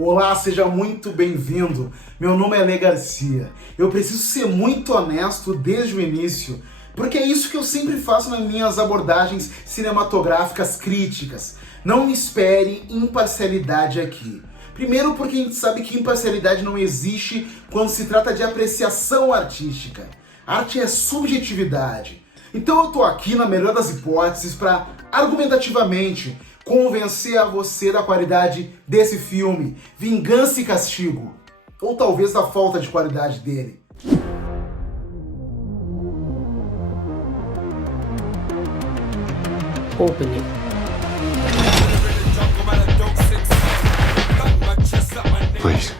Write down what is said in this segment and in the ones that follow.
Olá, seja muito bem-vindo. Meu nome é Lê Garcia. Eu preciso ser muito honesto desde o início, porque é isso que eu sempre faço nas minhas abordagens cinematográficas críticas. Não me espere imparcialidade aqui. Primeiro porque a gente sabe que imparcialidade não existe quando se trata de apreciação artística. Arte é subjetividade. Então eu tô aqui, na melhor das hipóteses, para argumentativamente convencer a você da qualidade desse filme, Vingança e Castigo, ou talvez da falta de qualidade dele. Opening. Please.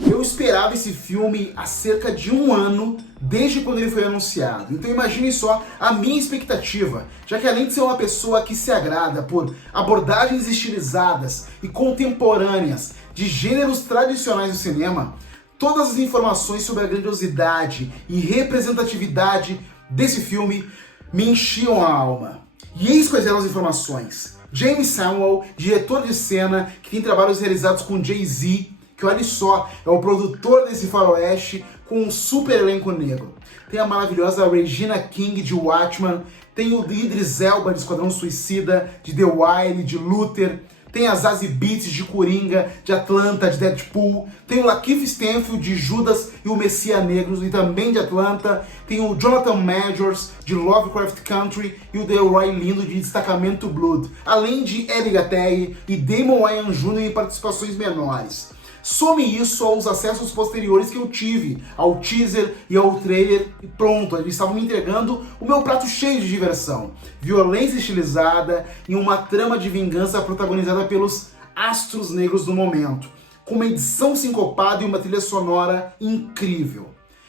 Eu esperava esse filme há cerca de um ano, desde quando ele foi anunciado. Então imagine só a minha expectativa, já que além de ser uma pessoa que se agrada por abordagens estilizadas e contemporâneas de gêneros tradicionais do cinema, todas as informações sobre a grandiosidade e representatividade desse filme me enchiam a alma. E eis quais eram as informações. James Samuel, diretor de cena, que tem trabalhos realizados com Jay-Z, que olha só, é o produtor desse faroeste com um super elenco negro. Tem a maravilhosa Regina King de Watchmen, tem o Idris Elba de Esquadrão Suicida, de The Wire, de Luther, tem a Zazie Beetz de Coringa, de Atlanta, de Deadpool, tem o Lakeith Stanfield de Judas e o Messias Negro e também de Atlanta, tem o Jonathan Majors de Lovecraft Country e o Delroy Lindo de Destacamento Blood, além de Eddie Gattei e Damon Wayans Jr. em participações menores. Some isso aos acessos posteriores que eu tive, ao teaser e ao trailer, e pronto, eles estavam me entregando o meu prato cheio de diversão. Violência estilizada e uma trama de vingança protagonizada pelos astros negros do momento, com uma edição sincopada e uma trilha sonora incrível.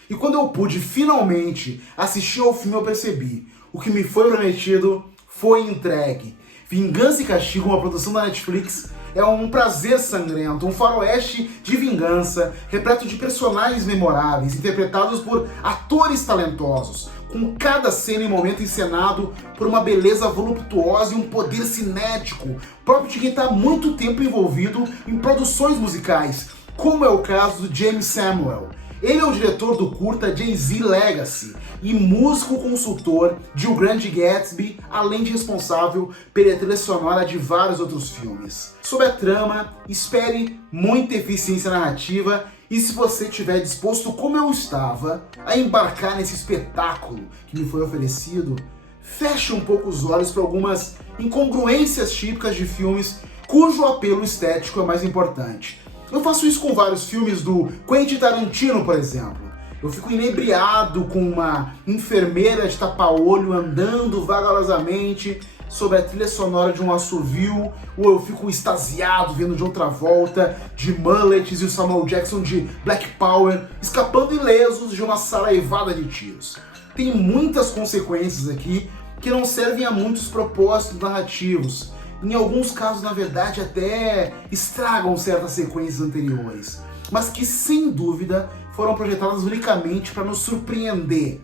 E quando eu pude finalmente assistir ao filme, eu percebi, o que me foi prometido foi entregue. Vingança e Castigo, uma produção da Netflix, é um prazer sangrento, um faroeste de vingança, repleto de personagens memoráveis, interpretados por atores talentosos, com cada cena e momento encenado por uma beleza voluptuosa e um poder cinético, próprio de quem está há muito tempo envolvido em produções musicais, como é o caso do James Samuel. Ele é o diretor do curta Jay-Z Legacy e músico consultor de O Grande Gatsby, além de responsável pela trilha sonora de vários outros filmes. Sobre a trama, espere muita eficiência narrativa e se você estiver disposto, como eu estava, a embarcar nesse espetáculo que me foi oferecido, feche um pouco os olhos para algumas incongruências típicas de filmes cujo apelo estético é mais importante. Eu faço isso com vários filmes do Quentin Tarantino, por exemplo. Eu fico inebriado com uma enfermeira de tapa-olho andando vagarosamente sobre a trilha sonora de um assovio, ou eu fico extasiado vendo John Travolta, de Mullets e o Samuel Jackson de Black Power, escapando ilesos de uma saraivada de tiros. Tem muitas consequências aqui que não servem a muitos propósitos narrativos. Em alguns casos, na verdade, até estragam certas sequências anteriores, mas que, sem dúvida, foram projetadas unicamente para nos surpreender.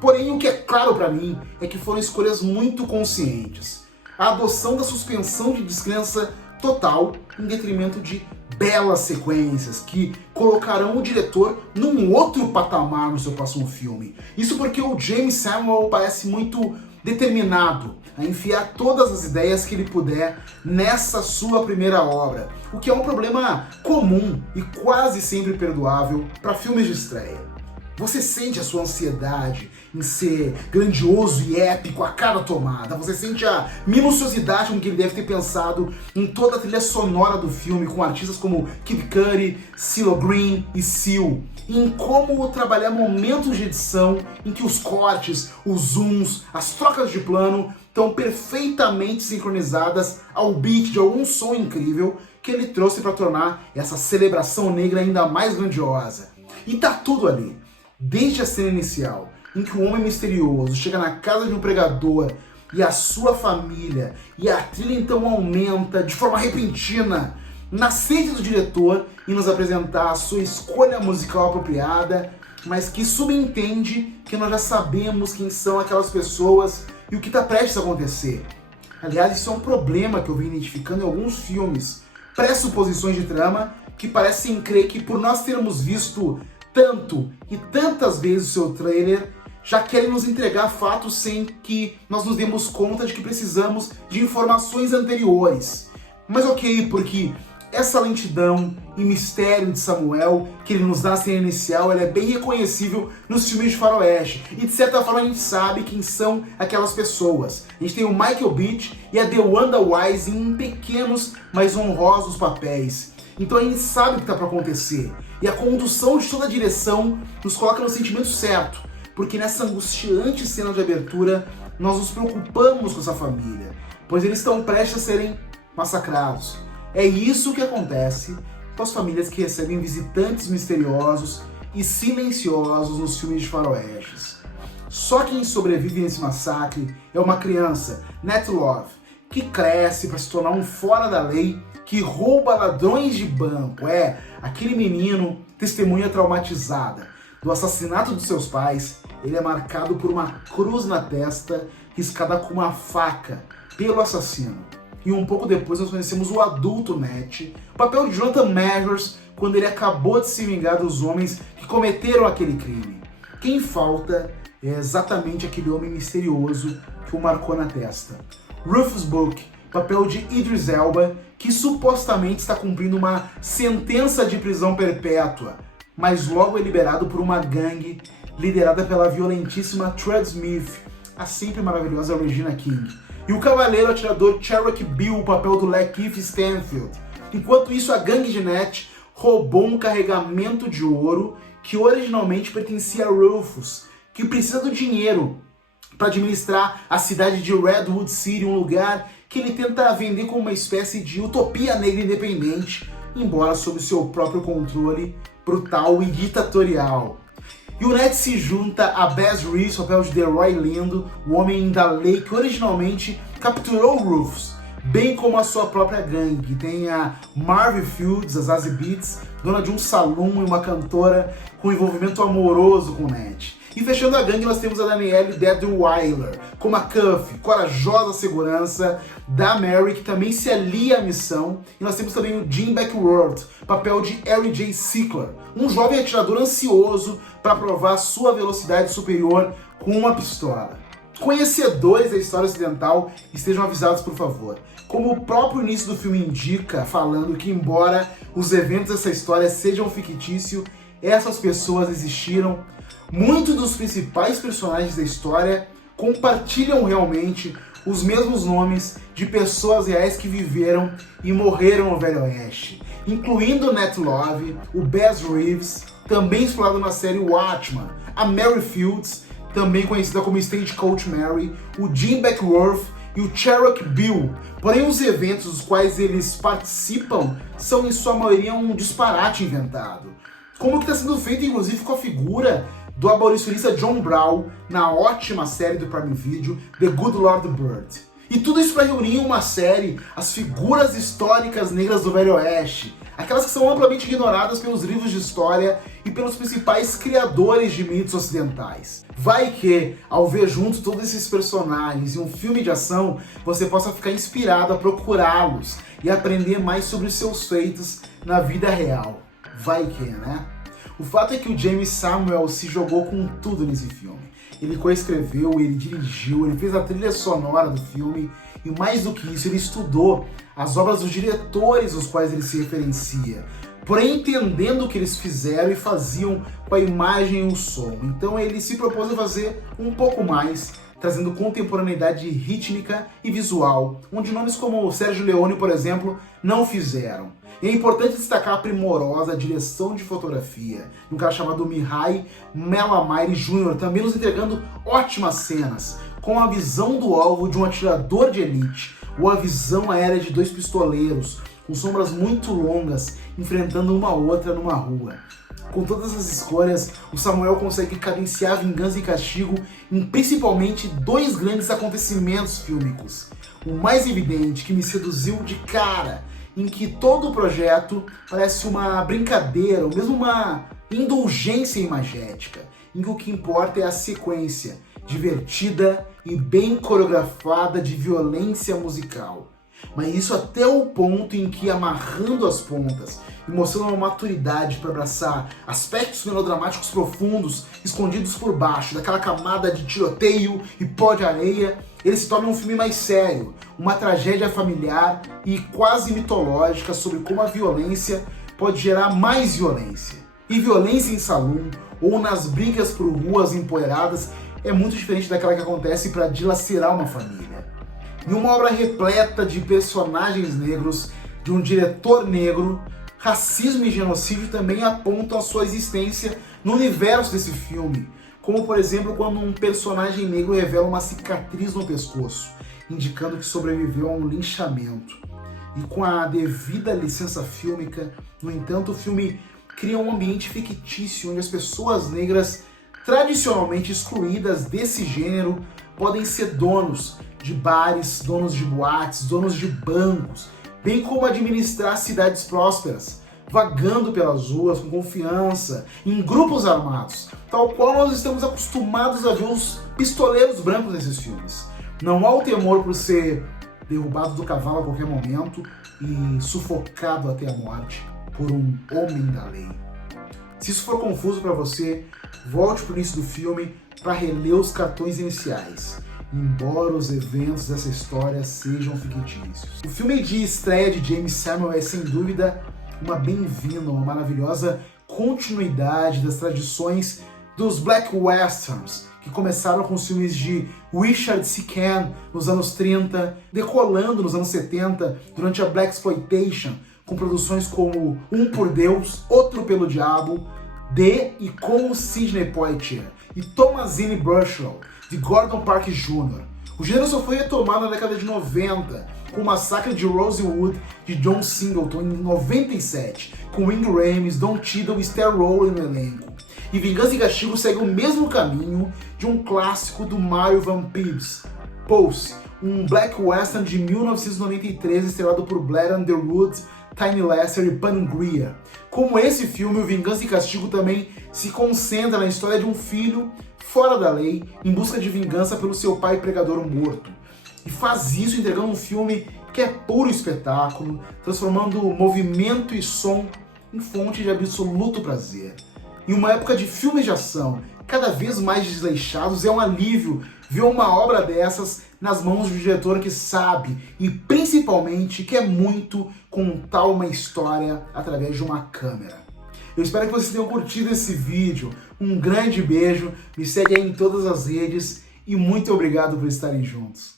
Porém, o que é claro para mim é que foram escolhas muito conscientes. A adoção da suspensão de descrença total em detrimento de belas sequências que colocarão o diretor num outro patamar no seu próximo filme. Isso porque o James Samuel parece muito determinado a enfiar todas as ideias que ele puder nessa sua primeira obra, o que é um problema comum e quase sempre perdoável para filmes de estreia. Você sente a sua ansiedade em ser grandioso e épico a cada tomada. Você sente a minuciosidade com que ele deve ter pensado em toda a trilha sonora do filme, com artistas como Kid Cudi, CeeLo Green e Seal. E em como trabalhar momentos de edição em que os cortes, os zooms, as trocas de plano estão perfeitamente sincronizadas ao beat de algum som incrível que ele trouxe para tornar essa celebração negra ainda mais grandiosa. E tá tudo ali. Desde a cena inicial, em que o homem misterioso chega na casa de um pregador e a sua família, e a trilha então aumenta de forma repentina, na sede do diretor em nos apresentar a sua escolha musical apropriada, mas que subentende que nós já sabemos quem são aquelas pessoas e o que está prestes a acontecer. Aliás, isso é um problema que eu venho identificando em alguns filmes, pressuposições de trama que parecem crer que por nós termos visto tanto e tantas vezes o seu trailer, já querem nos entregar fatos sem que nós nos demos conta de que precisamos de informações anteriores. Mas ok, porque essa lentidão e mistério de Samuel que ele nos dá na cena inicial, ela é bem reconhecível nos filmes de faroeste. E de certa forma a gente sabe quem são aquelas pessoas. A gente tem o Michael Beach e a DeWanda Wise em pequenos, mas honrosos papéis. Então a gente sabe o que está para acontecer. E a condução de toda a direção nos coloca no sentimento certo, porque nessa angustiante cena de abertura nós nos preocupamos com essa família, pois eles estão prestes a serem massacrados. É isso que acontece com as famílias que recebem visitantes misteriosos e silenciosos nos filmes de faroestes. Só quem sobrevive nesse massacre é uma criança, Nat Love, que cresce para se tornar um fora da lei que rouba ladrões de banco. É, aquele menino, testemunha traumatizada do assassinato dos seus pais, ele é marcado por uma cruz na testa, riscada com uma faca pelo assassino. E um pouco depois nós conhecemos o adulto Nat, o papel de Jonathan Majors, quando ele acabou de se vingar dos homens que cometeram aquele crime. Quem falta é exatamente aquele homem misterioso que o marcou na testa. Rufus Buck, papel de Idris Elba, que supostamente está cumprindo uma sentença de prisão perpétua, mas logo é liberado por uma gangue liderada pela violentíssima Trudy Smith, a sempre maravilhosa Regina King. E o cavaleiro atirador Cherokee Bill, o papel do Lakeith Stanfield. Enquanto isso, a gangue de Nat roubou um carregamento de ouro que originalmente pertencia a Rufus, que precisa do dinheiro para administrar a cidade de Redwood City, um lugar que ele tenta vender como uma espécie de utopia negra independente, embora sob seu próprio controle brutal e ditatorial. E o Nat se junta a Bass Reeves, papel de Delroy Lindo, o homem da lei que originalmente capturou Rufus, bem como a sua própria gangue. Tem a Marvy Fields, a Zazie Beetz, dona de um salão e uma cantora com envolvimento amoroso com o Nat. E fechando a gangue nós temos a Danielle Deadwyler, como a Cuff, corajosa segurança da Mary, que também se alia à missão. E nós temos também o Jim Beckworth, papel de Harry J. Sickler, um jovem atirador ansioso para provar sua velocidade superior com uma pistola. Conhecedores da história ocidental, estejam avisados por favor. Como o próprio início do filme indica, falando que embora os eventos dessa história sejam fictícios, essas pessoas existiram. Muitos dos principais personagens da história compartilham realmente os mesmos nomes de pessoas reais que viveram e morreram no Velho Oeste, incluindo Nat Love, o Bass Reeves, também explorado na série Watchmen, a Mary Fields, também conhecida como Stagecoach Mary, o Jim Beckworth e o Cherokee Bill. Porém, os eventos dos quais eles participam são em sua maioria um disparate inventado, como que está sendo feito inclusive com a figura do abolicionista John Brown na ótima série do Prime Video, The Good Lord Bird. E tudo isso para reunir em uma série as figuras históricas negras do Velho Oeste, aquelas que são amplamente ignoradas pelos livros de história e pelos principais criadores de mitos ocidentais. Vai que, ao ver junto todos esses personagens em um filme de ação, você possa ficar inspirado a procurá-los e aprender mais sobre os seus feitos na vida real. Vai que, né? O fato é que o James Samuel se jogou com tudo nesse filme. Ele coescreveu, ele dirigiu, ele fez a trilha sonora do filme e mais do que isso, ele estudou as obras dos diretores aos quais ele se referencia, porém entendendo o que eles fizeram e faziam com a imagem e o som. Então ele se propôs a fazer um pouco mais, trazendo contemporaneidade rítmica e visual, onde nomes como Sergio Leone, por exemplo, não fizeram. E é importante destacar a primorosa direção de fotografia, de um cara chamado Mihai Melamire Jr., também nos entregando ótimas cenas, com a visão do alvo de um atirador de elite, ou a visão aérea de dois pistoleiros, com sombras muito longas, enfrentando uma outra numa rua. Com todas essas escolhas, o Samuel consegue cadenciar vingança e castigo em principalmente dois grandes acontecimentos fílmicos. O mais evidente, que me seduziu de cara, em que todo o projeto parece uma brincadeira, ou mesmo uma indulgência imagética, em que o que importa é a sequência divertida e bem coreografada de violência musical. Mas isso até o ponto em que, amarrando as pontas e mostrando uma maturidade para abraçar aspectos melodramáticos profundos escondidos por baixo daquela camada de tiroteio e pó de areia, ele se torna um filme mais sério, uma tragédia familiar e quase mitológica sobre como a violência pode gerar mais violência. E violência em salão ou nas brigas por ruas empoeiradas é muito diferente daquela que acontece para dilacerar uma família. Em uma obra repleta de personagens negros, de um diretor negro, racismo e genocídio também apontam a sua existência no universo desse filme, como por exemplo quando um personagem negro revela uma cicatriz no pescoço, indicando que sobreviveu a um linchamento. E com a devida licença fílmica, no entanto, o filme cria um ambiente fictício onde as pessoas negras tradicionalmente excluídas desse gênero podem ser donos de bares, donos de boates, donos de bancos, bem como administrar cidades prósperas, vagando pelas ruas com confiança, em grupos armados, tal qual nós estamos acostumados a ver os pistoleiros brancos nesses filmes. Não há o temor por ser derrubado do cavalo a qualquer momento e sufocado até a morte por um homem da lei. Se isso for confuso para você, volte para o início do filme para reler os cartões iniciais, embora os eventos dessa história sejam fictícios. O filme de estreia de Jeymes Samuel é sem dúvida uma bem-vinda, uma maravilhosa continuidade das tradições dos Black Westerns, que começaram com os filmes de Richard C. Kahn nos anos 30, decolando nos anos 70 durante a Blaxploitation, com produções como Um por Deus, Outro pelo Diabo, de e com Sidney Poitier e Thomasine Burchell, de Gordon Parks Jr. O gênero só foi retomado na década de 90, com o Massacre de Rosewood, de John Singleton, em 97, com Ving Rhames, Don Cheadle e Esther Rogen no elenco. E Vingança e Castigo segue o mesmo caminho de um clássico do Mario Van Peebles, Pulse, um black western de 1993 estrelado por Blair Underwood, Tiny Lester e Pam Grier. Como esse filme, o Vingança e Castigo também se concentra na história de um filho fora da lei, em busca de vingança pelo seu pai pregador morto. E faz isso entregando um filme que é puro espetáculo, transformando movimento e som em fonte de absoluto prazer. Em uma época de filmes de ação cada vez mais desleixados, é um alívio ver uma obra dessas nas mãos de um diretor que sabe e principalmente quer muito contar uma história através de uma câmera. Eu espero que vocês tenham curtido esse vídeo. Um grande beijo, me segue aí em todas as redes e muito obrigado por estarem juntos.